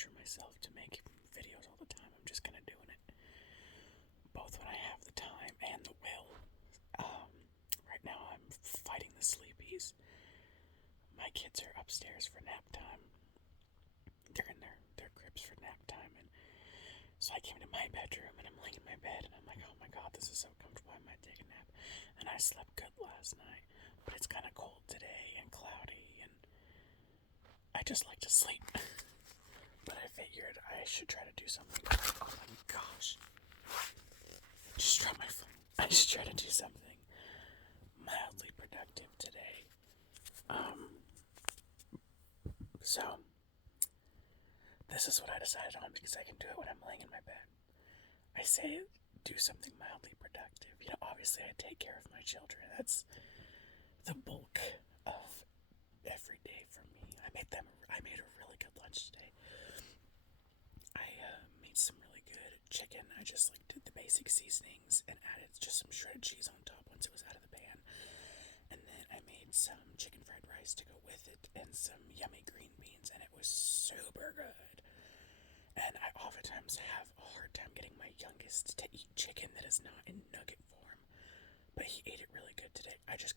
pressure myself to make videos all the time. I'm just kind of doing it both when I have the time and the will. Right now I'm fighting the sleepies. My kids are upstairs for nap time. They're in their cribs for nap time, and so I came to my bedroom and I'm laying in my bed and I'm like, oh my god, this is so comfortable. I might take a nap. And I slept good last night, but it's kind of cold today and cloudy, and I just like to sleep. But I figured I should try to do something. Oh my gosh. Just dropped my phone. I should try to do something mildly productive today. So this is what I decided on because I can do it when I'm laying in my bed. I say do something mildly productive. You know, obviously I take care of my children. That's the bulk of every day for me. I made a really good lunch today. I made some really good chicken. I just did the basic seasonings and added just some shredded cheese on top once it was out of the pan. And then I made some chicken fried rice to go with it and some yummy green beans, and it was super good. And I oftentimes have a hard time getting my youngest to eat chicken that is not in nugget form, but he ate it really good today. I just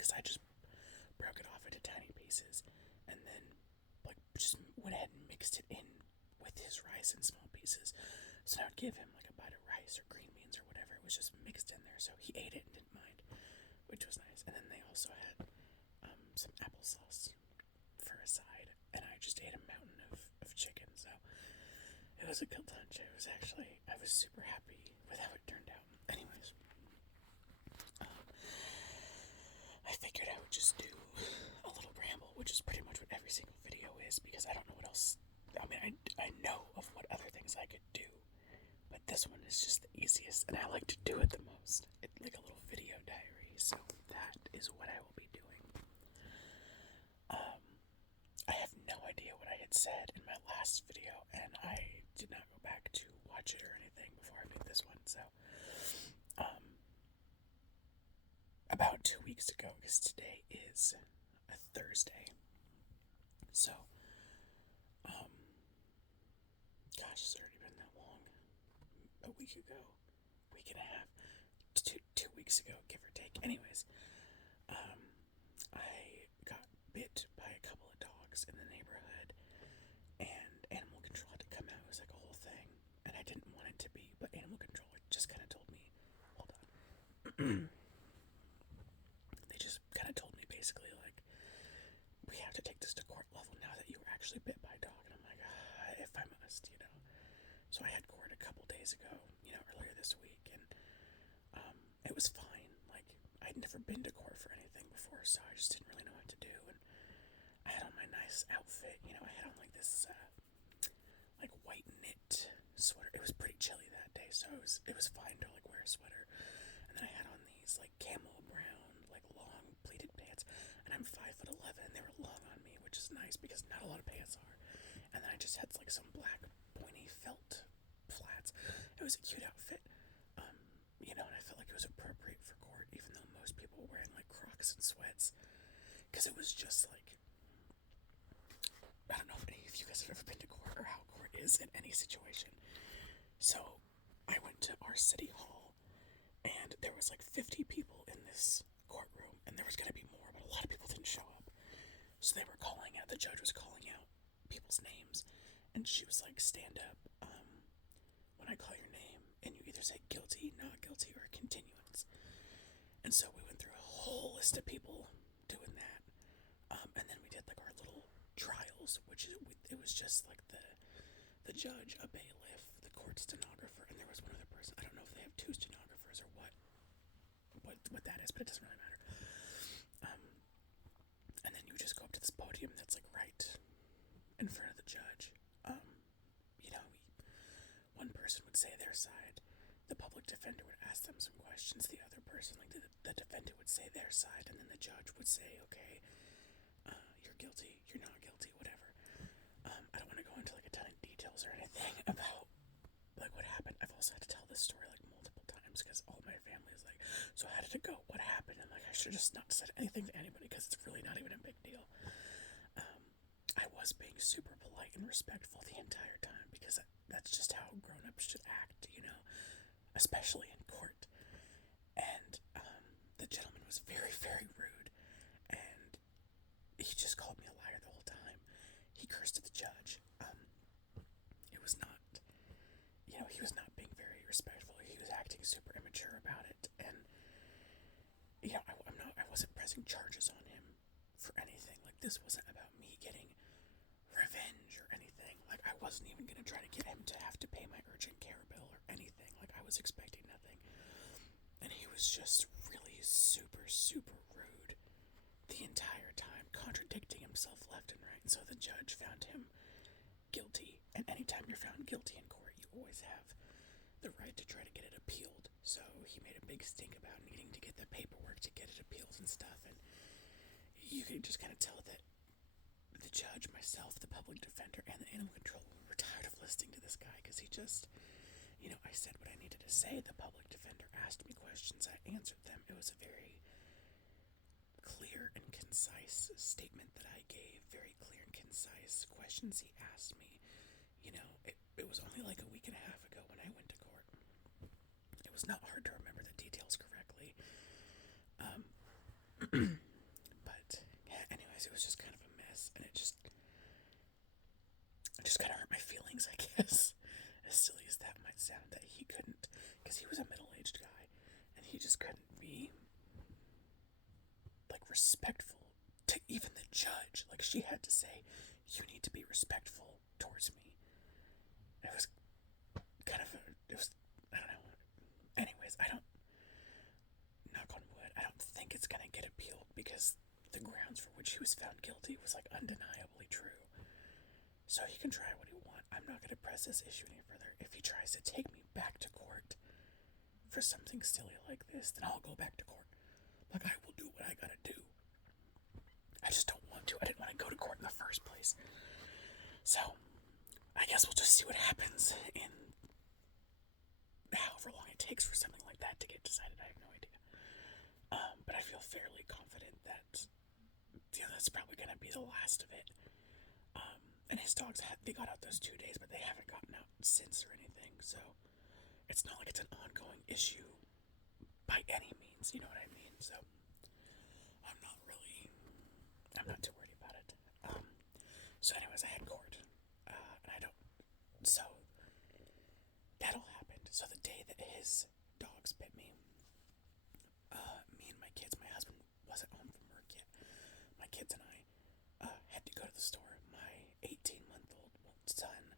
broke it off into tiny pieces, and then just went ahead and mixed it in with his rice in small pieces. So I would give him a bite of rice or green beans or whatever. It was just mixed in there, so he ate it and didn't mind, which was nice. And then they also had some applesauce for a side, and I just ate a mountain of chicken. So it was a good lunch. I was super happy with how it turned out. Anyways, I figured I would just do a little ramble, which is pretty much what every single video is, because I don't know what else. I mean, I know of what other things I could do, but this one is just the easiest, and I like to do it the most. It's like a little video diary, so that is what I will be doing. I have no idea what I had said in my last video, and I did not go back to watch it or anything before I made this one, so about 2 weeks ago, because today is a Thursday, so gosh, it's already been that long. A week ago, week and a half, 2 weeks ago, give or take. Anyways, I got bit by a couple of dogs in the neighborhood, and animal control had to come out. It was like a whole thing, and I didn't want it to be, but animal control just kind of told me, hold on. They just kind of told me basically, we have to take this to court level now that you were actually bit by a dog. And I'm like, if I must, So I had court a couple days ago, earlier this week, and it was fine. I'd never been to court for anything before, so I just didn't really know what to do. And I had on my nice outfit, I had on this white knit sweater. It was pretty chilly that day, so it was fine to wear a sweater. And then I had on these camo brown long pleated pants, and I'm 5'11", and they were long on me, which is nice because not a lot of pants are. And then I just had some black pointy felt flats. It was a cute outfit, and I felt like it was appropriate for court, even though most people were wearing Crocs and sweats, because it was just I don't know if any of you guys have ever been to court or how court is in any situation. So I went to our city hall, and there was 50 people in this courtroom, and there was going to be more, but a lot of people didn't show up. So they were the judge was calling out people's names, and she was stand up when I call your name, and you either say guilty, not guilty, or continuance. And so we went through a whole list of people doing that, and then we did our little trials, which it was just the judge, a bailiff, the court stenographer, and there was one other person. I don't know if they have two stenographers or what that is, but it doesn't really matter. And then you just go up to this podium that's right in front of the judge. One person would say their side, the public defender would ask them some questions, the other person, the defendant, would say their side, and then the judge would say, okay, you're guilty, you're not guilty, whatever. I don't want to go into a ton of details or anything about what happened. I've also had to tell this story multiple times because all my family is so how did it go? What happened? And I should just not said anything to anybody because it's really not even a big deal. I was being super polite and respectful the entire time because that's just how grown-ups should act, especially in court. And the gentleman was very, very rude, and he just called me a liar the whole time. He cursed at the judge. It was not, he was not being very respectful. He was acting super immature about it, and I wasn't pressing charges on him for anything. Like, this wasn't about me getting revenge or anything. Like, I wasn't even gonna try to get him to have to pay my urgent care bill or anything. Like, I was expecting nothing. And he was just really super, super rude the entire time, contradicting himself left and right. And so the judge found him guilty. And anytime you're found guilty in court, you always have the right to try to get it appealed. So he made a big stink about needing to get the paperwork to get it appealed and stuff. And you could just kind of tell that the judge, myself, the public defender, and the animal control were tired of listening to this guy because he just, I said what I needed to say. The public defender asked me questions. I answered them. It was a very clear and concise statement that I gave. Very clear and concise questions he asked me. It was only like a week and a half ago when I went to court. It was not hard to remember the details correctly. But yeah, anyways, it was just kind of a mess, and it just kind of hurt my feelings, I guess. As silly as that might sound, that he couldn't, because he was a middle-aged guy, and he just couldn't be, like, respectful to even the judge. Like, she had to say, you need to be respectful towards me. It was kind of I don't know. Anyways, knock on wood, I don't think it's gonna get appealed because the grounds for which he was found guilty was, like, undeniably true. So he can try what he wants. I'm not gonna press this issue any further. If he tries to take me back to court for something silly like this, then I'll go back to court. Like, I will do what I gotta do. I just don't want to. I didn't want to go to court in the first place. So, I guess we'll just see what happens in however long it takes for something like that to get decided. I have no idea. But I feel fairly confident that, that's probably going to be the last of it. And his dogs, they got out those 2 days, but they haven't gotten out since or anything. So, it's not like it's an ongoing issue by any means. You know what I mean? So, I'm not too worried about it. So anyways, I had court. So that all happened. So the day that his dogs bit me, me and my kids, my husband wasn't home from work yet. My kids and I had to go to the store. My 18-month-old son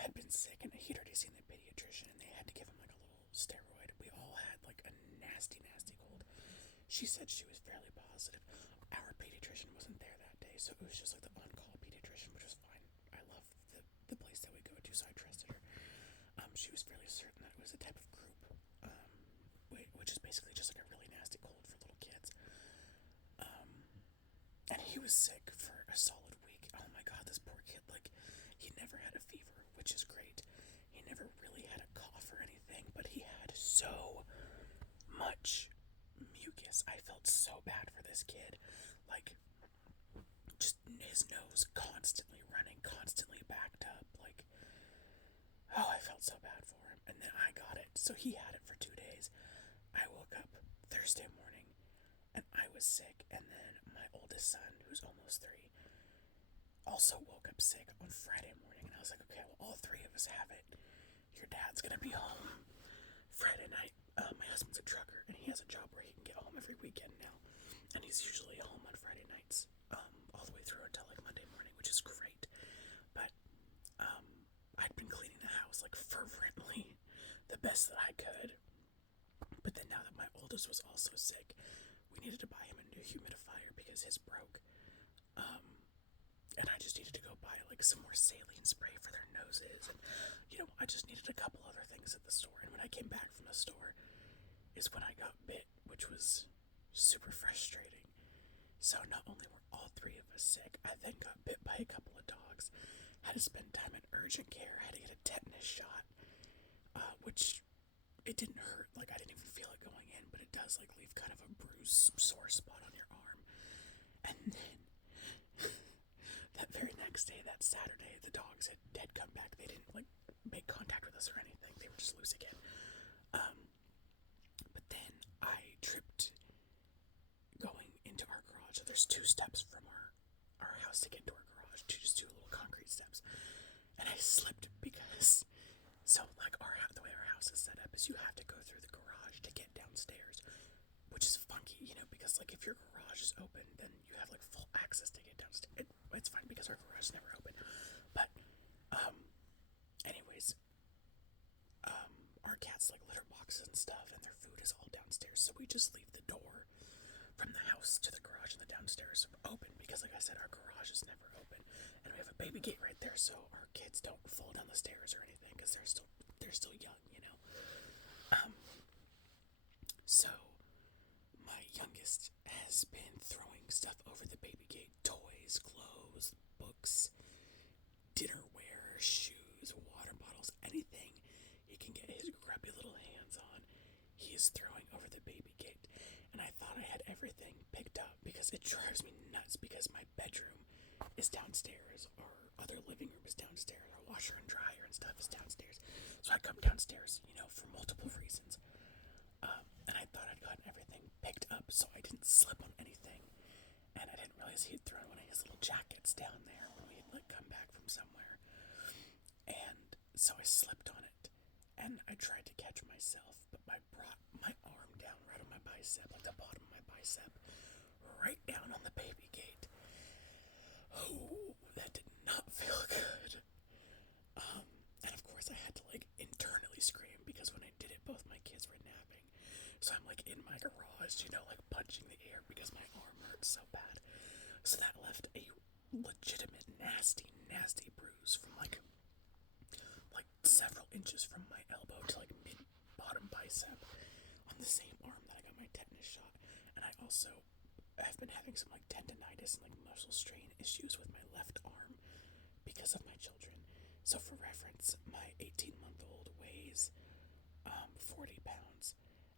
had been sick, and he'd already seen the pediatrician, and they had to give him like a little steroid. We all had like a nasty, nasty cold. She said she was fairly positive. Our pediatrician wasn't there that day, so it was just like the on-call pediatrician, which was fine. I love the place that we go to, so I trusted her. She was fairly certain that it was a type of croup, which is basically just like a really nasty cold for little kids. And he was sick for a solid week. Oh my god, this poor kid, like, he never had a fever, which is great. He never really had a cough or anything, but he had so much mucus. I felt so bad for this kid. Like, just his nose constantly running, constantly backed up. Like, oh, I felt so bad for him. And then I got it. So he had it for 2 days. I woke up Thursday morning and I was sick. And then my oldest son, who's almost 3, also woke up sick on Friday morning. And I was like, okay, well, all 3 of us have it. Your dad's gonna be home Friday night. My husband's a trucker, and he has a job where he can get home every weekend now. And he's usually home on Friday nights, all the way through until like Monday morning, which is great. But I'd been cleaning the house like fervently, the best that I could. But then now that my oldest was also sick, we needed to buy him a new humidifier because his broke. And I just needed to go buy like some more saline spray for their noses, and I just needed a couple other things at the store. And when I came back from the store is when I got bit, which was super frustrating. So not only were all 3 of us sick, I then got bit by a couple of dogs, had to spend time in urgent care, had to get a tetanus shot, which it didn't hurt. Like, I didn't even feel it going in, but it does like leave kind of a bruised, sore spot on your arm. And then that very next day, that Saturday, the dogs had come back. They didn't like make contact with us or anything. They were just loose again. But then I tripped going into our garage. So there's 2 steps from our house to get into our garage. Just two little concrete steps. And I slipped because, so like the way our house is set up is you have to go through the garage to get downstairs, which is funky, because like if your garage is open, then you have like full access to get downstairs. It's fine because our garage is never open. But, anyways, our cats like litter boxes and stuff, and their food is all downstairs. So we just leave the door from the house to the garage and the downstairs open because, like I said, our garage is never open, and we have a baby gate right there, so our kids don't fall down the stairs or anything because they're still young, So my youngest has been throwing stuff over the baby gate: toys, clothes, books, dinnerware, shoes, water bottles, anything he can get his grubby little hands on, he is throwing over the baby gate. And I thought I had everything picked up because it drives me nuts because my bedroom is downstairs, our other living room is downstairs, our washer and dryer and stuff is downstairs. So I come downstairs, for multiple reasons. And I thought I'd gotten everything picked up so I didn't slip on anything. And I didn't realize he'd thrown one of his little jackets down there when we'd come back from somewhere. And so I slipped on it. And I tried to catch myself, but I brought my arm down right on my bicep, like the bottom of my bicep, right down on the baby gate. Oh, that did not feel good. And of course I had to internally scream because when I did it, both my kids were napping. So I'm in my garage, punching the air because my arm hurt so bad. So that left a legitimate nasty bruise from several inches from my elbow to mid-bottom bicep on the same arm that I got my tetanus shot. And I also have been having some tendinitis and muscle strain issues with my left arm because of my children. So for reference, my 18-month-old weighs 40 pounds,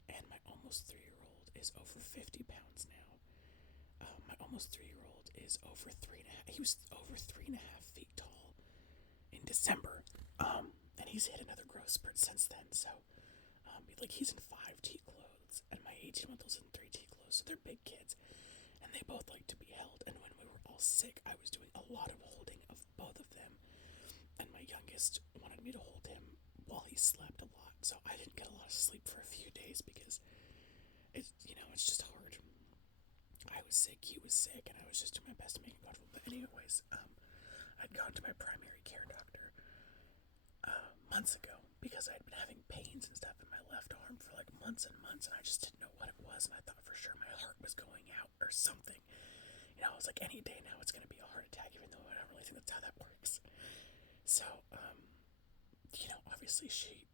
and my almost 3-year-old is over 50 pounds now. My almost 3-year-old is over 3.5. He was over 3.5 feet tall in December, and he's hit another growth spurt since then. So, he's in 5T clothes, and my 18-month-old's in 3T clothes. So they're big kids, and they both like to be held. And when we were all sick, I was doing a lot of holding of both of them, and my youngest wanted me to hold him while he slept a lot. So I didn't get a lot of sleep for a few days because it's just hard. I was sick, he was sick, and I was just doing my best to make him comfortable. But anyways, I'd gone to my primary care doctor months ago because I'd been having pains and stuff in my left arm for months and months, and I just didn't know what it was, and I thought for sure my heart was going out or something. I was any day now it's going to be a heart attack, even though I don't really think that's how that works. So, obviously she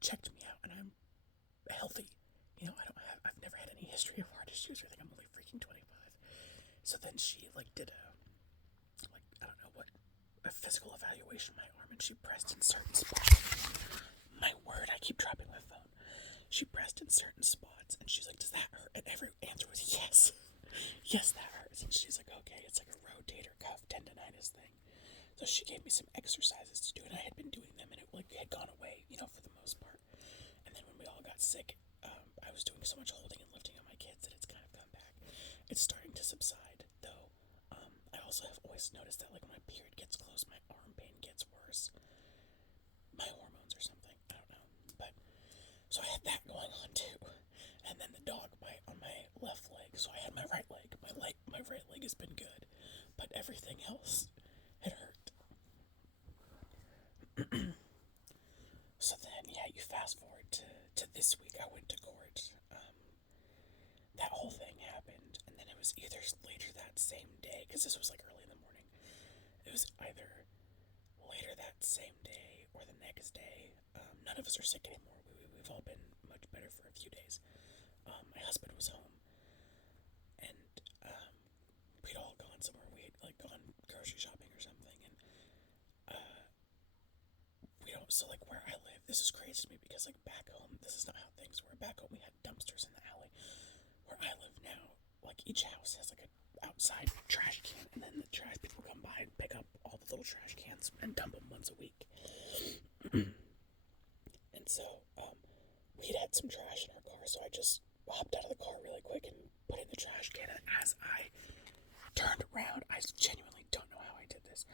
checked me out, and I'm healthy. I've never had any history of heart issues or anything. I'm only freaking 25. So then she did a physical evaluation of my arm, and she pressed in certain spots. My word, I keep dropping my phone. She pressed in certain spots, and she's like, "Does that hurt?" And every answer was yes. Yes, that hurts. And she's like, "Okay, it's a rotator cuff tendonitis thing." So she gave me some exercises to do, and I had been doing them, and it had gone away, for the most part. And then when we all got sick, I was doing so much holding and lifting on my kids that it's kind of come back. It's starting to subside, though. I also have always noticed that when my period gets close, my arm pain gets worse. My hormones or something, I don't know. But so I had that going on too, and then the dog bite on my left leg. So I had my right leg. My right leg has been good, but everything else had hurt. So then, you fast forward to this week. I went to court. That whole thing happened, and then it was either later that same day, because this was early in the morning. It was either later that same day or the next day. None of us are sick anymore. We've all been much better for a few days. My husband was home, and we'd all gone somewhere. We had gone grocery shopping or something, and we don't. So where I live, this is crazy to me because back home, this is not how things were. Back home, we had dumpsters in the alley. Where I live now, like each house has like a outside trash can, and then the trash people come by and pick up all the little trash cans and dump them once a week. And so we'd had some trash in our car, so I just hopped out of the car really quick and put it in the trash can. And as I turned around, I genuinely don't know how I did this.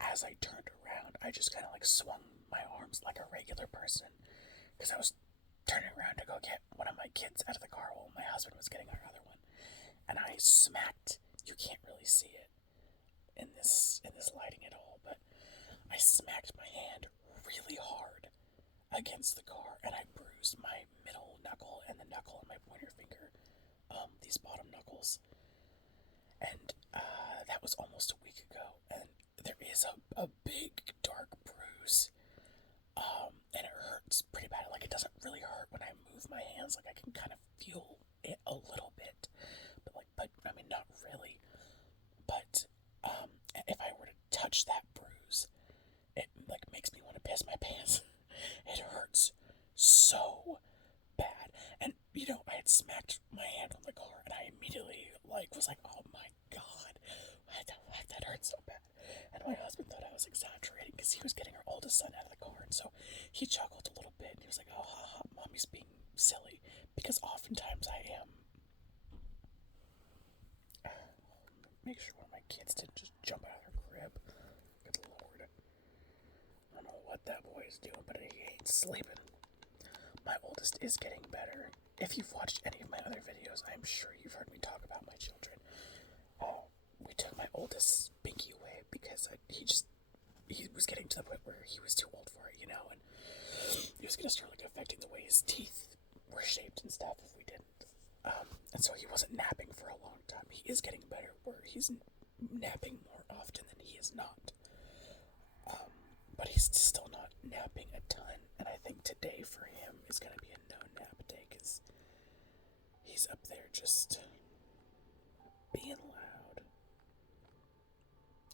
As I turned around, I just kind of like swung my arms like a regular person, because I was turning around to go get one of my kids out of the car while my husband was getting our other one. And I smacked, you can't really see it in this lighting at all, but I smacked my hand really hard against the car, and I bruised my middle knuckle and the knuckle on my pointer finger, these bottom knuckles. And that was almost a week ago, and there is a big dark bruise, and it hurts pretty bad. Like, it doesn't really hurt when I move my hands, like I can kind of feel it a little bit, but I mean, not really. But if I were to touch that bruise, it like makes me want to piss my pants. It hurts so bad. And you know, I had smacked my hand on the car, and I immediately was like, oh my god, that hurts so bad. And my husband thought I was exaggerating, because he was getting our oldest son out of the car, and so he chuckled a little bit, and he was like, oh, haha, mommy's being silly, because oftentimes I am. Make sure one of my kids didn't just jump out of their crib. Good lord. I don't know what that boy is doing, but he ain't sleeping. My oldest is getting better. If you've watched any of my other videos, I'm sure you've heard me talk about my children. We took my oldest Binky away because he was getting to the point where he was too old for it, you know, and he was going to start affecting the way his teeth were shaped and stuff if we didn't. And so he wasn't napping for a long time. He is getting better, where he's napping more often than he is not. But he's still not napping a ton, and I think today for him is going to be a no-nap day, because he's up there just being loud.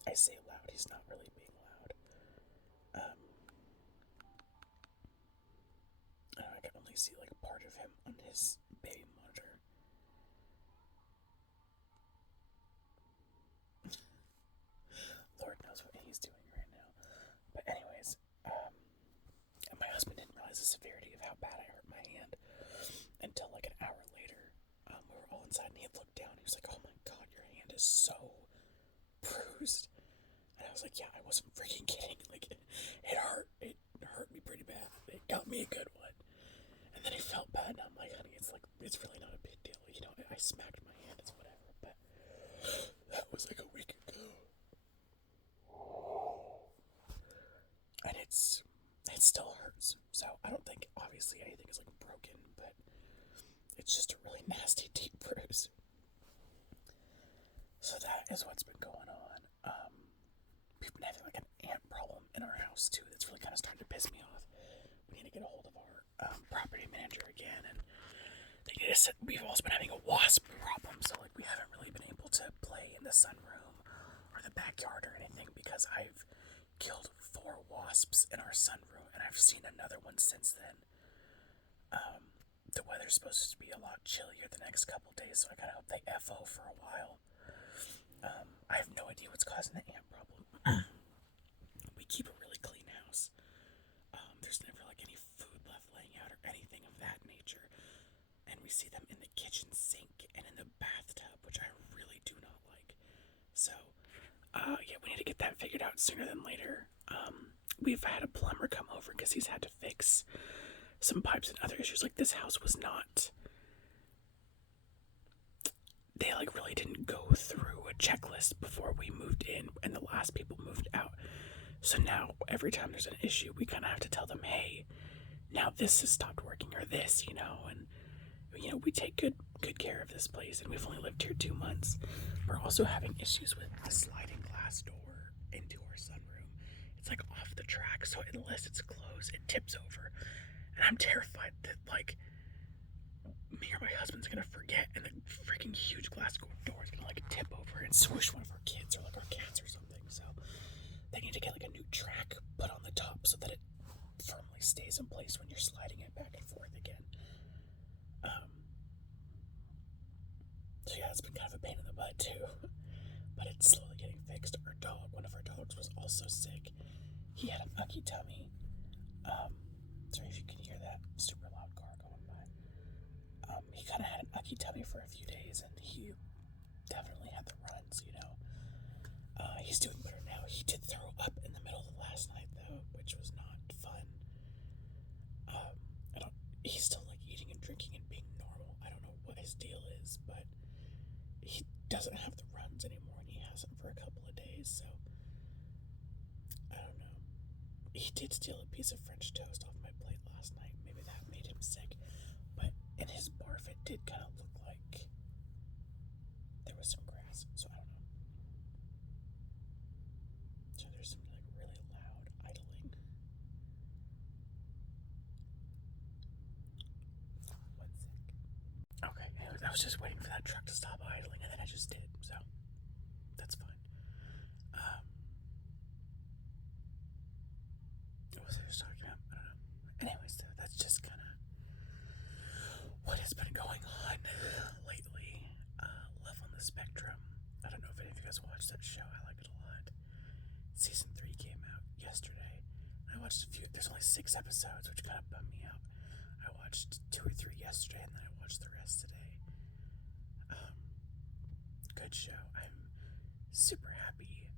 I say loud, he's not really being loud. I can only see part of him on his baby monitor. Lord knows what he's doing right now. But anyways, and my husband didn't realize the severity of how bad I hurt my hand until an hour later. We were all inside, and he looked down. He was like, oh my god, your hand is so bruised. And I was like, yeah, I wasn't freaking kidding. It hurt. It hurt me pretty bad. It got me a good one. And then he felt bad, and I'm like, honey, it's really not a big deal. You know, I smacked my hand, it's whatever. But that was a week ago. And it still hurts. So I don't think, obviously, anything is broken, but it's just a really nasty, deep bruise. So that is what's been going on. We've been having an ant problem in our house too. That's really kind of starting to piss me off. We need to get a hold of our property manager again, and we've also been having a wasp problem. So we haven't really been able to play in the sunroom or the backyard or anything, because I've killed 4 wasps in our sunroom, and I've seen another one since then. The weather's supposed to be a lot chillier the next couple days, so I kind of hope they FO for a while. I have no idea what's causing the ant problem. We keep a really clean house. There's never any food left laying out or anything of that nature. And we see them in the kitchen sink and in the bathtub, which I really do not like. So, yeah, we need to get that figured out sooner than later. We've had a plumber come over because he's had to fix some pipes and other issues. This house was not... They really didn't go through a checklist before we moved in and the last people moved out. So now every time there's an issue, we kind of have to tell them, hey, now this has stopped working, or this, and we take good care of this place, and we've only lived here 2 months. We're also having issues with the sliding glass door into our sunroom. It's off the track, so unless it's closed, it tips over. And I'm terrified that me or my husband's gonna forget, and the freaking huge glass door is gonna tip over and swoosh one of our kids or our cats or something. So they need to get a new track put on the top so that it firmly stays in place when you're sliding it back and forth again. So yeah, that's been kind of a pain in the butt too. But it's slowly getting fixed. Our dog, one of our dogs, was also sick. He had a mucky tummy. Sorry if you can hear that super loud car going by. He kind of had an ucky tummy for a few days, and he definitely had the runs, you know. He's doing better now. He did throw up in the middle of the last night, though, which was not fun. He's still like eating and drinking and being normal. I don't know what his deal is, but he doesn't have the runs anymore, and he hasn't for a couple of days, so I don't know. He did steal a piece of French toast off my plate last night. Maybe that made him sick. But in his barf, it did kind of look like there was some grass. So I don't know. So there's some like really loud idling. One sec. Okay, anyways, I was just waiting for that truck to stop idling, and then I just did. So that's fine. What was I just talking about? I don't know. Anyways, though, that's just kind of what has been going on lately. Love on the Spectrum. I don't know if any of you guys watched that show. I like it a lot. Season 3 came out yesterday. I watched a few. There's only 6 episodes, which kind of bummed me out. I watched 2 or 3 yesterday, and then I watched the rest today. Good show. I'm super happy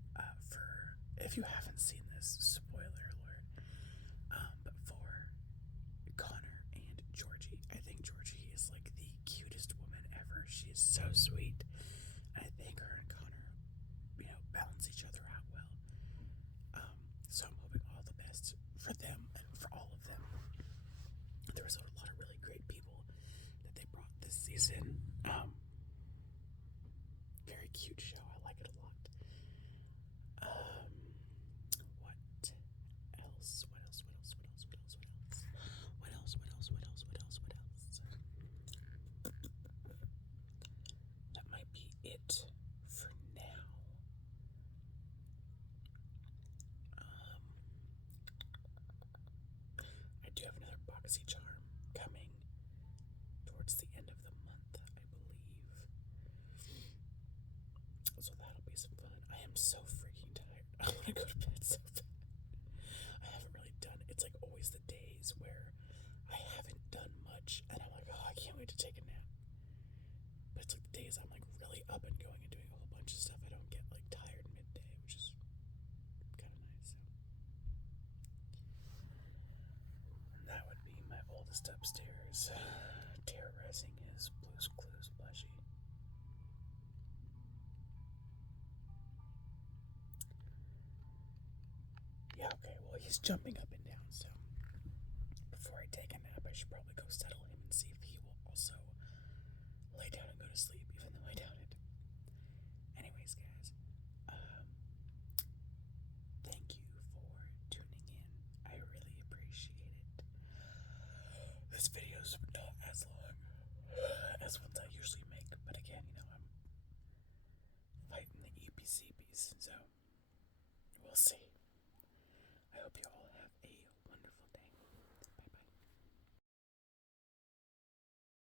for, if you haven't seen this, spoiler alert, but for Connor and Georgie. I think Georgie is like the cutest woman ever. She is so sweet. I think her and Connor, you know, balance each other out well. So I'm hoping all the best for them and for all of them. There was a lot of really great people that they brought this season. Very cute show. I like it a lot. What else? That might be it for now. I do have another boxy charm coming towards the end of the month, I believe. So that'll be some fun. I am so freaking tired. I want to go to bed so bad. I haven't really done it. It's like always the days where I haven't done much, and I'm like, oh, I can't wait to take a nap. But it's like the days I'm like really up and going and doing a whole bunch of stuff. I don't get like tired midday, which is kind of nice. So. And that would be my oldest upstairs, terrorizing his Blue's Clues plushie. Yeah, okay, well, he's jumping up and down, so before I take a nap, I should probably go settle him and see if he will also lay down and go to sleep, even though I doubt it.